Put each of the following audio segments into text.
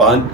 5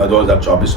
2024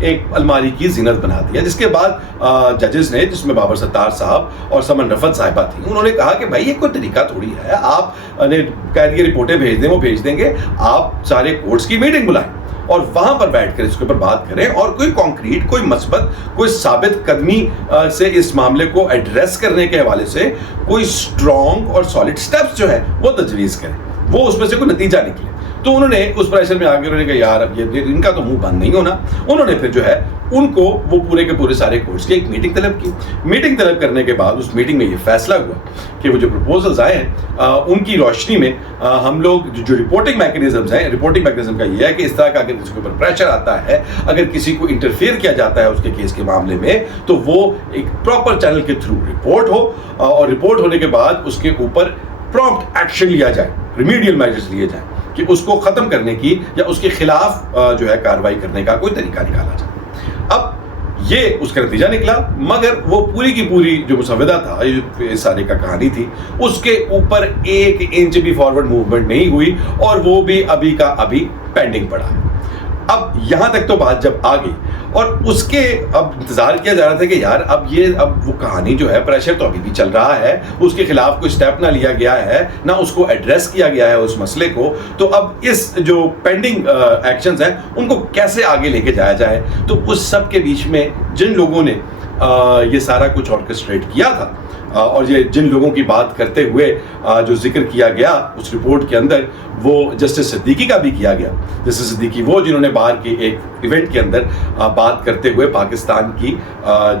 ایک الماری کی زینت بنا دیا. جس کے بعد ججز نے, جس میں بابر ستار صاحب اور سمن رفت صاحبہ تھیں, انہوں نے کہا کہ بھائی یہ کوئی طریقہ تھوڑی ہے, آپ نے قید کی رپورٹیں بھیج دیں, وہ بھیج دیں گے, آپ سارے کورٹس کی میٹنگ بلائیں اور وہاں پر بیٹھ کر اس کے اوپر بات کریں اور کوئی کانکریٹ, کوئی مثبت, کوئی ثابت قدمی سے اس معاملے کو ایڈریس کرنے کے حوالے سے کوئی اسٹرانگ اور سالڈ سٹیپس جو ہے وہ تجویز کریں, وہ اس میں سے کوئی نتیجہ نکلے. تو انہوں نے اس پریشر میں آگے انہوں نے کہا یار اب یہ ان کا تو منہ بند نہیں ہونا. انہوں نے پھر جو ہے ان کو وہ پورے کے پورے سارے کورٹس کی ایک میٹنگ طلب کی. میٹنگ طلب کرنے کے بعد اس میٹنگ میں یہ فیصلہ ہوا کہ وہ جو پروپوزلز آئے ہیں ان کی روشنی میں ہم لوگ جو رپورٹنگ میکینزمز ہیں, رپورٹنگ میکینزم کا یہ ہے کہ اس طرح کا اگر کسی کے اوپر پریشر آتا ہے, اگر کسی کو انٹرفیئر کیا جاتا ہے اس کے کیس کے معاملے میں, تو وہ ایک پراپر چینل کے تھرو رپورٹ ہو اور رپورٹ ہونے کے بعد اس کے اوپر پرومپٹ ایکشن لیا جائے, ریمیڈیل میجرز لیے جائیں کہ اس کو ختم کرنے کی یا اس کے خلاف جو ہے کارروائی کرنے کا کوئی طریقہ نکالا جائے. اب یہ اس کا نتیجہ نکلا, مگر وہ پوری کی پوری جو مسودہ تھا, یہ سارے کا کہانی تھی, اس کے اوپر 1 انچ بھی فارورڈ موومنٹ نہیں ہوئی اور وہ بھی ابھی کا ابھی پینڈنگ پڑا ہے. اب یہاں تک تو بات جب آ گئی اور اس کے اب انتظار کیا جا رہا تھا کہ یار اب وہ کہانی جو ہے, پریشر تو ابھی بھی چل رہا ہے, اس کے خلاف کوئی سٹیپ نہ لیا گیا ہے, نہ اس کو ایڈریس کیا گیا ہے اس مسئلے کو, تو اب اس جو پینڈنگ ایکشنز ہیں ان کو کیسے آگے لے کے جایا جائے. تو اس سب کے بیچ میں جن لوگوں نے یہ سارا کچھ آرکسٹریٹ کیا تھا اور یہ جن لوگوں کی بات کرتے ہوئے جو ذکر کیا گیا اس رپورٹ کے اندر, وہ جسٹس صدیقی کا بھی کیا گیا. جسٹس صدیقی وہ جنہوں نے باہر کی ایک ایونٹ کے اندر بات کرتے ہوئے پاکستان کی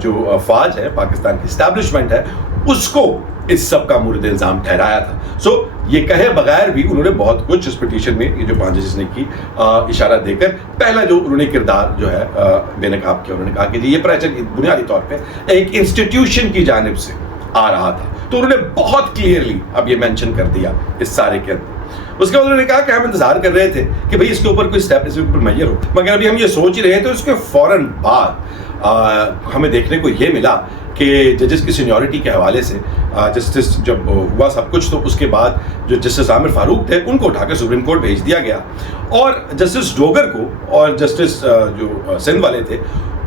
جو فوج ہے, پاکستان کی اسٹیبلشمنٹ ہے, اس کو اس سب کا مورد الزام ٹھہرایا تھا. سو یہ کہے بغیر بھی انہوں نے بہت کچھ اس پٹیشن میں, یہ جو 5 ججز نے کی, اشارہ دے کر پہلا جو انہوں نے کردار جو ہے بے نقاب کیا, انہوں نے کہا کہ یہ پریشر بنیادی طور پہ ایک انسٹیٹیوشن کی جانب سے آ رہا تھا. تو انہوں نے بہت کلیئرلی اب یہ مینشن کر دیا اس سارے کے اندر. اس کے بعد انہوں نے کہا کہ ہم انتظار کر رہے تھے کہ بھئی اس کے اوپر کوئی سٹیپ اس کے اوپر میجر ہو, مگر ابھی ہم یہ سوچ ہی رہے ہیں. تو اس کے فوراً بعد ہمیں دیکھنے کو یہ ملا کہ ججز کی سینیورٹی کے حوالے سے جسٹس جب ہوا سب کچھ, تو اس کے بعد جو جسٹس عامر فاروق تھے ان کو اٹھا کر سپریم کورٹ بھیج دیا گیا اور جسٹس ڈوگر کو اور جسٹس جو سندھ والے تھے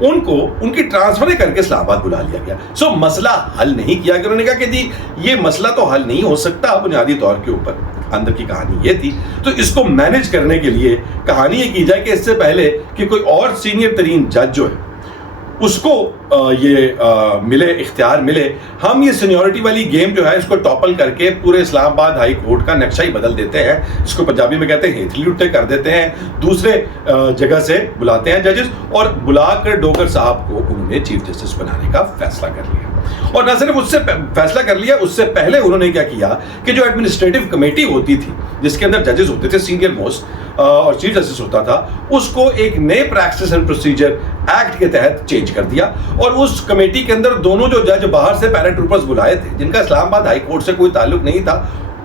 ان کو ان کی ٹرانسفر کر کے اسلام آباد بلا لیا گیا. سو مسئلہ حل نہیں کیا گیا. انہوں نے کہا کہ جی یہ مسئلہ تو حل نہیں ہو سکتا بنیادی طور کے اوپر. اندر کی کہانی یہ تھی. تو اس کو مینیج کرنے کے لیے کہانی یہ کی جائے کہ اس سے پہلے کہ کوئی اور سینئر ترین جج جو ہے اس کو یہ ملے, اختیار ملے, ہم یہ سینیورٹی والی گیم جو ہے اس کو ٹاپل کر کے پورے اسلام آباد ہائی کورٹ کا نقشہ ہی بدل دیتے ہیں. اس کو پنجابی میں کہتے ہیں ہیتھلی اٹھے کر دیتے ہیں, دوسرے جگہ سے بلاتے ہیں ججز, اور بلا کر ڈوگر صاحب کو انہوں نے چیف جسٹس بنانے کا فیصلہ کر لیا. اور نہ صرف اس سے فیصلہ کر لیا, اس سے پہلے انہوں نے کیا کیا کہ جو ایڈمنسٹریٹو کمیٹی ہوتی تھی جس کے اندر ججز ہوتے تھے سینئر موسٹ اور چیف جسٹس ہوتا تھا, اس کو ایک نئے پریکٹس اینڈ پروسیجر ایکٹ کے تحت چینج کر دیا. اور اس کمیٹی کے اندر دونوں جو جج باہر سے پیراٹروپرز بلائے تھے جن کا اسلام آباد ہائی کورٹ سے کوئی تعلق نہیں تھا,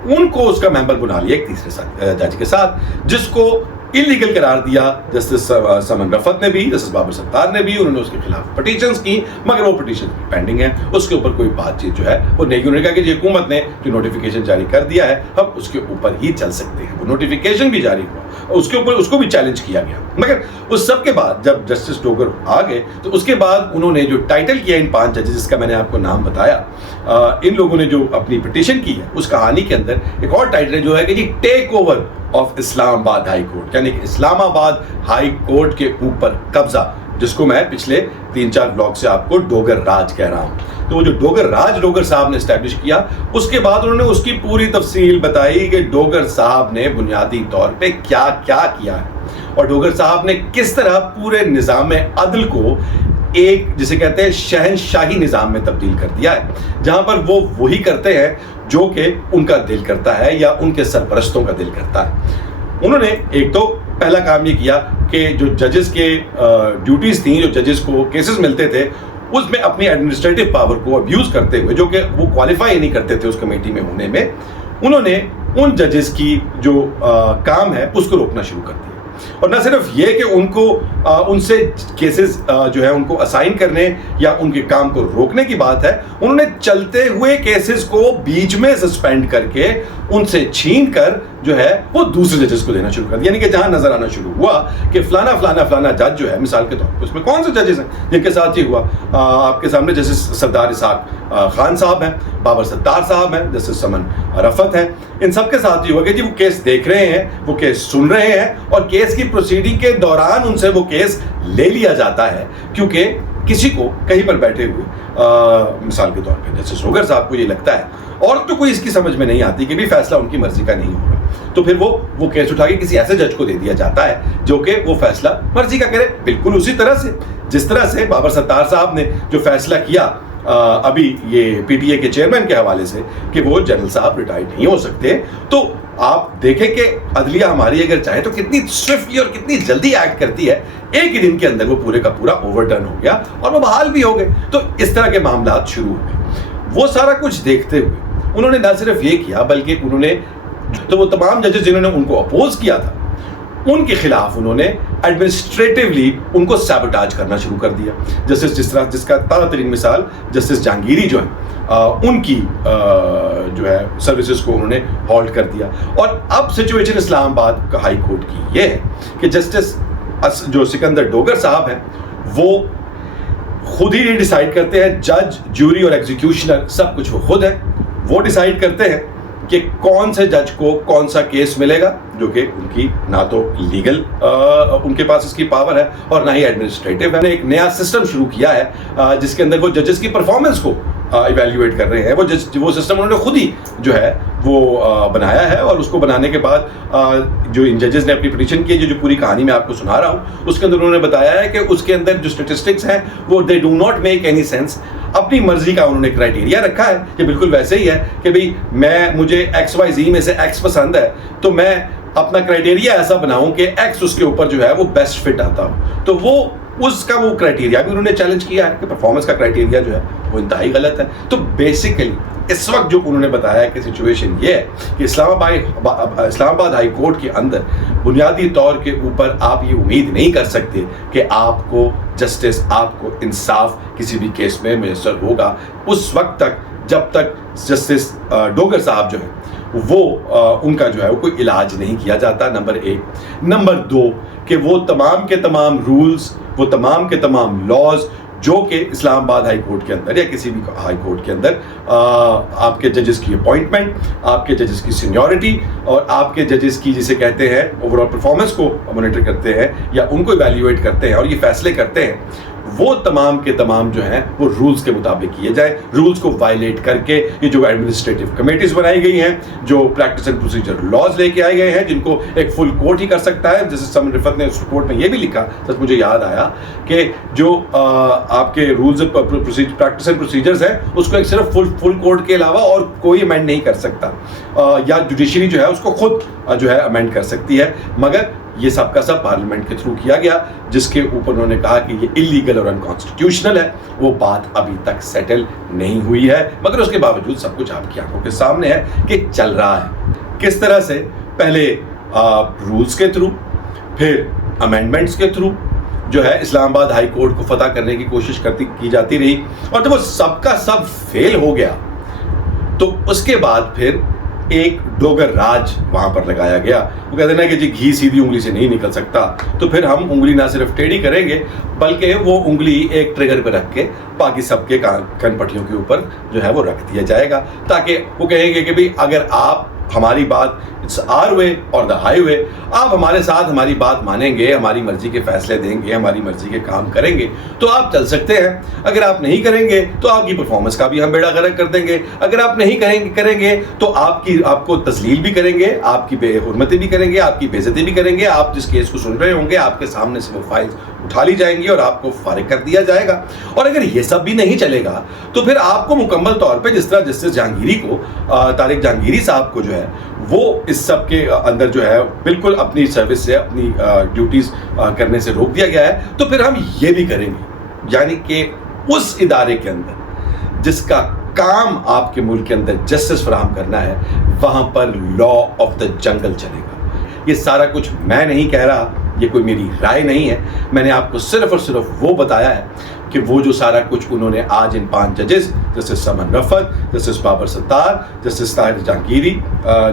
ان کو اس کا ممبر بنا لیا ایک تیسرے جج کے ساتھ, جس کو انلیگل قرار دیا جسٹس سمن رفت نے بھی, جسٹس بابر ستار نے بھی. انہوں نے اس کے خلاف پٹیشنز کی, مگر وہ پٹیشن پینڈنگ ہیں, اس کے اوپر کوئی بات چیت جو ہے وہ نہیں. انہوں نے کہا کہ یہ حکومت نے جو نوٹیفیکیشن جاری کر دیا ہے ہم اس کے اوپر ہی چل سکتے ہیں. وہ نوٹیفیکیشن بھی جاری ہوا, اس کے اوپر اس کو بھی چیلنج کیا گیا. مگر اس سب کے بعد جب جسٹس ڈوگر آ گئے تو اس کے بعد انہوں نے جو ٹائٹل کیا ان 5 ججز کا میں نے آپ کو نام بتایا, ان لوگوں نے جو اپنی پٹیشن کی ہے اس کہانی کے اندر ایک اور ٹائٹل جو ہے کہ جی ٹیک اوور آف اسلام آباد ہائی کورٹ, یعنی کہ اسلام آباد ہائی کورٹ کے اوپر قبضہ, جس کو میں پچھلے 3-4 بلاگ سے آپ کو ڈوگر راج کہہ رہا ہوں. تو وہ جو ڈوگر راج ڈوگر صاحب نے اسٹیبلش کیا, اس کے بعد انہوں نے اس کی پوری تفصیل بتائی کہ ڈوگر صاحب نے بنیادی طور پہ کیا کیا کیا ہے اور ڈوگر صاحب نے کس طرح پورے نظام عدل کو ایک جسے کہتے ہیں شہنشاہی نظام میں تبدیل کر دیا ہے, جہاں پر وہ وہی کرتے ہیں جو کہ ان کا دل کرتا ہے یا ان کے سرپرستوں کا دل کرتا ہے. انہوں نے ایک تو پہلا کام یہ کیا کہ جو ججز کے ڈیوٹیز تھیں, جو ججز کو کیسز ملتے تھے, اس میں اپنی ایڈمنسٹریٹو پاور کو ابیوز کرتے ہوئے, جو کہ وہ کوالیفائی نہیں کرتے تھے اس کمیٹی میں ہونے میں, انہوں نے ان ججز کی جو کام ہے اس کو روکنا شروع کر دیا. اور نہ صرف یہ کہ ان کو ان سے کیسز جو ہے ان کو اسائن کرنے یا ان کے کام کو روکنے کی بات ہے, انہوں نے چلتے ہوئے کیسز کو بیچ میں سسپینڈ کر کے ان سے چھین کر جو ہے وہ دوسرے ججز کو دینا شروع کر دیا. یعنی کہ جہاں نظر آنا شروع ہوا کہ فلانا فلانا فلانا جج جو ہے, مثال کے طور پر اس میں کون سے ججز ہیں جن کے ساتھ یہ ہوا, آپ کے سامنے جسٹس سردار اسحاق خان صاحب ہیں, بابر ستار صاحب ہیں, جسٹس سمن رفت ہیں, ان سب کے ساتھ یہ ہوا کہ جی وہ کیس دیکھ رہے ہیں, وہ کیس سن رہے ہیں, اور کیس کی پروسیڈنگ کے دوران ان سے وہ کیس لے لیا جاتا ہے, کیونکہ کسی کو کہیں پر بیٹھے ہوئے مثال کے طور پہ جسٹس روگر صاحب کو یہ لگتا ہے, اور تو کوئی اس کی سمجھ میں نہیں آتی کہ بھی فیصلہ ان کی مرضی کا نہیں ہوگا, تو پھر وہ کیس اٹھا کے کسی ایسے جج کو دے دیا جاتا ہے جو کہ وہ فیصلہ مرضی کا کرے. بالکل اسی طرح سے جس طرح سے بابر ستار صاحب نے جو فیصلہ کیا ابھی یہ پی ٹی اے کے چیئرمین کے حوالے سے کہ وہ جنرل صاحب ریٹائرڈ نہیں ہو سکتے, تو آپ دیکھیں کہ عدلیہ ہماری اگر چاہے تو کتنی سوئفٹلی اور کتنی جلدی ایکٹ کرتی ہے. ایک ہی دن کے اندر وہ پورے کا پورا اوور ٹرن ہو گیا اور وہ بحال بھی ہو گئے. تو اس طرح کے معاملات شروع ہو گئے. وہ سارا کچھ دیکھتے ہوئے انہوں نے نہ صرف یہ کیا بلکہ انہوں نے تو وہ تمام ججز جنہوں نے ان کو اپوز کیا تھا ان کے خلاف انہوں نے ایڈمنسٹریٹولی ان کو سیبوٹاج کرنا شروع کر دیا. جس کا تازہ ترین مثال جسٹس جہانگیری جو ہے ان کی جو ہے سروسز کو انہوں نے ہالٹ کر دیا. اور اب سچویشن اسلام آباد ہائی کورٹ کی یہ ہے کہ جسٹس جو سکندر ڈوگر صاحب ہیں وہ خود ہی ڈیسائیڈ کرتے ہیں, جج جوری اور ایگزیکیوشنر سب کچھ وہ خود ہے, وہ ڈیسائیڈ کرتے ہیں کہ کون سے جج کو کون سا کیس ملے گا, جو کہ ان کی نہ تو لیگل ان کے پاس اس کی پاور ہے اور نہ ہی ایڈمنسٹریٹو ہے. ایک نیا سسٹم شروع کیا ہے جس کے اندر وہ ججز کی پرفارمنس کو ایویلیویٹ کر رہے ہیں. وہ سسٹم انہوں نے خود ہی جو ہے وہ بنایا ہے, اور اس کو بنانے کے بعد جو ان ججز نے اپنی پٹیشن کی جو پوری کہانی میں آپ کو سنا رہا ہوں اس کے اندر انہوں نے بتایا ہے کہ اس کے اندر جو اسٹیٹسٹکس ہیں وہ they do not make any sense. اپنی مرضی کا انہوں نے کرائٹیریا رکھا ہے کہ بالکل ویسے ہی ہے کہ بھئی مجھے ایکس وائی زی میں سے ایکس پسند ہے تو میں اپنا کرائٹیریا ایسا بناؤں کہ ایکس اس کے اوپر جو ہے وہ بیسٹ فٹ آتا ہو. تو وہ اس کا وہ کرائٹیریا بھی انہوں نے چیلنج کیا ہے کہ پرفارمنس کا کرائٹیریا جو ہے وہ انتہائی غلط ہے. تو بیسیکلی اس وقت جو انہوں نے بتایا ہے کہ سچویشن یہ ہے کہ اسلام آباد ہائی کورٹ کے اندر بنیادی طور کے اوپر آپ یہ امید نہیں کر سکتے کہ آپ کو جسٹس, آپ کو انصاف کسی بھی کیس میں میسر ہوگا اس وقت تک جب تک جسٹس ڈوگر صاحب جو ہے وہ ان کا جو ہے وہ کوئی علاج نہیں کیا جاتا. نمبر 1. نمبر 2 کہ وہ تمام کے تمام رولز, وہ تمام کے تمام لاز جو کہ اسلام آباد ہائی کورٹ کے اندر یا کسی بھی ہائی کورٹ کے اندر آپ کے ججز کی اپوائنٹمنٹ, آپ کے ججز کی سینیورٹی اور آپ کے ججز کی جسے کہتے ہیں اوور آل پرفارمنس کو مانیٹر کرتے ہیں یا ان کو ایویلیویٹ کرتے ہیں اور یہ فیصلے کرتے ہیں, وہ تمام کے تمام جو ہیں وہ رولز کے مطابق کیے جائیں. رولز کو وائلیٹ کر کے یہ جو ایڈمنسٹریٹو کمیٹیز بنائی گئی ہیں, جو پریکٹس اینڈ پروسیجر لاز لے کے آئے گئے ہیں جن کو ایک فل کورٹ ہی کر سکتا ہے. جیسے سمن رفت نے اس رپورٹ میں یہ بھی لکھا, سچ مجھے یاد آیا کہ جو آپ کے رولز پریکٹس اینڈ پروسیجرز ہیں اس کو ایک صرف فل کورٹ کے علاوہ اور کوئی امینڈ نہیں کر سکتا, یا جوڈیشری جو ہے اس کو خود جو ہے امینڈ کر سکتی ہے. مگر یہ سب کا سب پارلیمنٹ کے تھرو کیا گیا جس کے اوپر انہوں نے کہا کہ یہ انلیگل اور انکانسٹیٹیوشنل ہے. وہ بات ابھی تک سیٹل نہیں ہوئی ہے, مگر اس کے باوجود سب کچھ آپ کی آنکھوں کے سامنے ہے کہ چل رہا ہے کس طرح سے. پہلے رولز کے تھرو, پھر امینڈمنٹس کے تھرو جو ہے اسلام آباد ہائی کورٹ کو فتح کرنے کی کوشش کی جاتی رہی, اور جب وہ سب کا سب فیل ہو گیا تو اس کے بعد پھر ایک ڈوگر راج وہاں پر لگایا گیا. وہ کہتے ہیں کہ جی گھی سیدھی انگلی سے نہیں نکل سکتا, تو پھر ہم انگلی نہ صرف ٹیڑھی کریں گے بلکہ وہ انگلی ایک ٹریگر پہ رکھ کے باقی سب کے کن پٹیوں کے اوپر جو ہے وہ رکھ دیا جائے گا, تاکہ وہ کہیں گے کہ بھئی اگر آپ ہماری بات اٹس آر وے اور دا ہائی وے, آپ ہمارے ساتھ ہماری بات مانیں گے, ہماری مرضی کے فیصلے دیں گے, ہماری مرضی کے کام کریں گے تو آپ چل سکتے ہیں. اگر آپ نہیں کریں گے تو آپ کی پرفارمنس کا بھی ہم بیڑا غرق کر دیں گے. اگر آپ نہیں کریں گے تو آپ کو تذلیل بھی کریں گے, آپ کی بے حرمتی بھی کریں گے, آپ کی بے عزتی بھی کریں گے. آپ جس کیس کو سن رہے ہوں گے آپ کے سامنے سے وہ فائلز اٹھا لی جائیں گی اور آپ کو فارغ کر دیا جائے گا. اور اگر یہ سب بھی نہیں چلے گا تو پھر آپ کو مکمل طور پہ جس طرح جسٹس جہانگیری کو, طارق جہانگیری صاحب کو جو ہے وہ اس سب کے اندر جو ہے بالکل اپنی سروس سے, اپنی ڈیوٹیز کرنے سے روک دیا گیا ہے, تو پھر ہم یہ بھی کریں گے. یعنی کہ اس ادارے کے اندر جس کا کام آپ کے ملک کے اندر جسٹس فراہم کرنا ہے, وہاں پر لا آف دا جنگل چلے گا. یہ سارا کچھ میں نہیں کہہ رہا, یہ کوئی میری رائے نہیں ہے، میں نے آپ کو صرف اور صرف وہ بتایا ہے کہ وہ جو سارا کچھ انہوں نے آج ان 5 ججز جسٹس سمن رفت، جسٹس بابر ستار، جسٹس طاہر جہانگیری،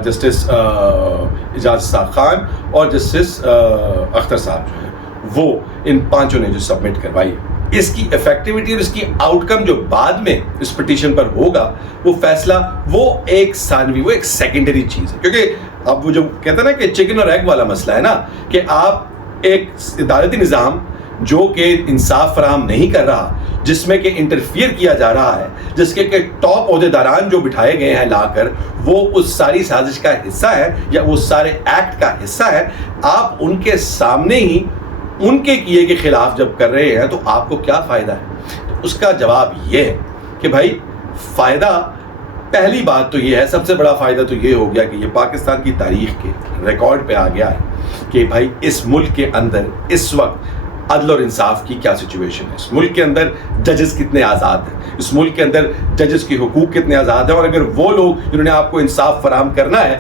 جسٹس اعجاز اسحاق خان اور جسٹس اختر صاحب جو ہیں وہ ان 5 نے جو سبمٹ کروائی ہے، اس کی ایفیکٹیوٹی اور اس کی آؤٹ کم جو بعد میں اس پٹیشن پر ہوگا، وہ فیصلہ وہ ایک ثانوی، وہ ایک سیکنڈری چیز ہے. کیونکہ اب وہ جو کہتے ہیں نا کہ چکن اور ایگ والا مسئلہ ہے نا، کہ آپ ایک عدالتی نظام جو کہ انصاف فراہم نہیں کر رہا، جس میں کہ انٹرفیئر کیا جا رہا ہے، جس کے کہ ٹاپ عہدیداران جو بٹھائے گئے ہیں لا کر، وہ اس ساری سازش کا حصہ ہے یا وہ سارے ایکٹ کا حصہ ہے، آپ ان کے سامنے ہی ان کے کیے کے خلاف جب کر رہے ہیں تو آپ کو کیا فائدہ ہے؟ تو اس کا جواب یہ ہے کہ بھائی فائدہ، پہلی بات تو یہ ہے، سب سے بڑا فائدہ تو یہ ہو گیا کہ یہ پاکستان کی تاریخ کے ریکارڈ پہ آ گیا ہے کہ بھائی اس ملک کے اندر اس وقت عدل اور انصاف کی کیا سچویشن ہے، اس ملک کے اندر ججز کتنے آزاد ہیں، اس ملک کے اندر ججز کی حقوق کتنے آزاد ہیں، اور اگر وہ لوگ جنہوں نے آپ کو انصاف فراہم کرنا ہے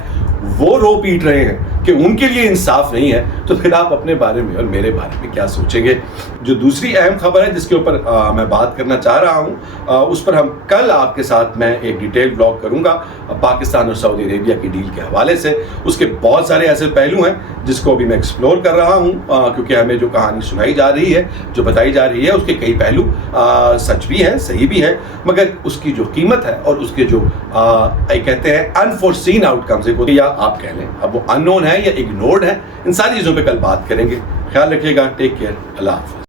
وہ رو پیٹ رہے ہیں کہ ان کے لیے انصاف نہیں ہے، تو پھر آپ اپنے بارے میں اور میرے بارے میں کیا سوچیں گے؟ جو دوسری اہم خبر ہے جس کے اوپر میں بات کرنا چاہ رہا ہوں، اس پر ہم کل آپ کے ساتھ میں ایک ڈیٹیل بلاگ کروں گا پاکستان اور سعودی عربیہ کی ڈیل کے حوالے سے. اس کے بہت سارے ایسے پہلو ہیں جس کو ابھی میں ایکسپلور کر رہا ہوں، کیونکہ ہمیں جو کہانی سنائی جا رہی ہے، جو بتائی جا رہی ہے، اس کے کئی پہلو سچ بھی ہیں، صحیح بھی ہیں، مگر اس کی جو قیمت ہے اور اس کے جو کہتے ہیں انفورسین آؤٹ کمز، یا آپ کہہ لیں اب وہ ان نون ہے یا اگنورڈ ہے، ان ساری چیزوں پہ کل بات کریں گے. خیال رکھیے گا، ٹیک کیئر، اللہ حافظ.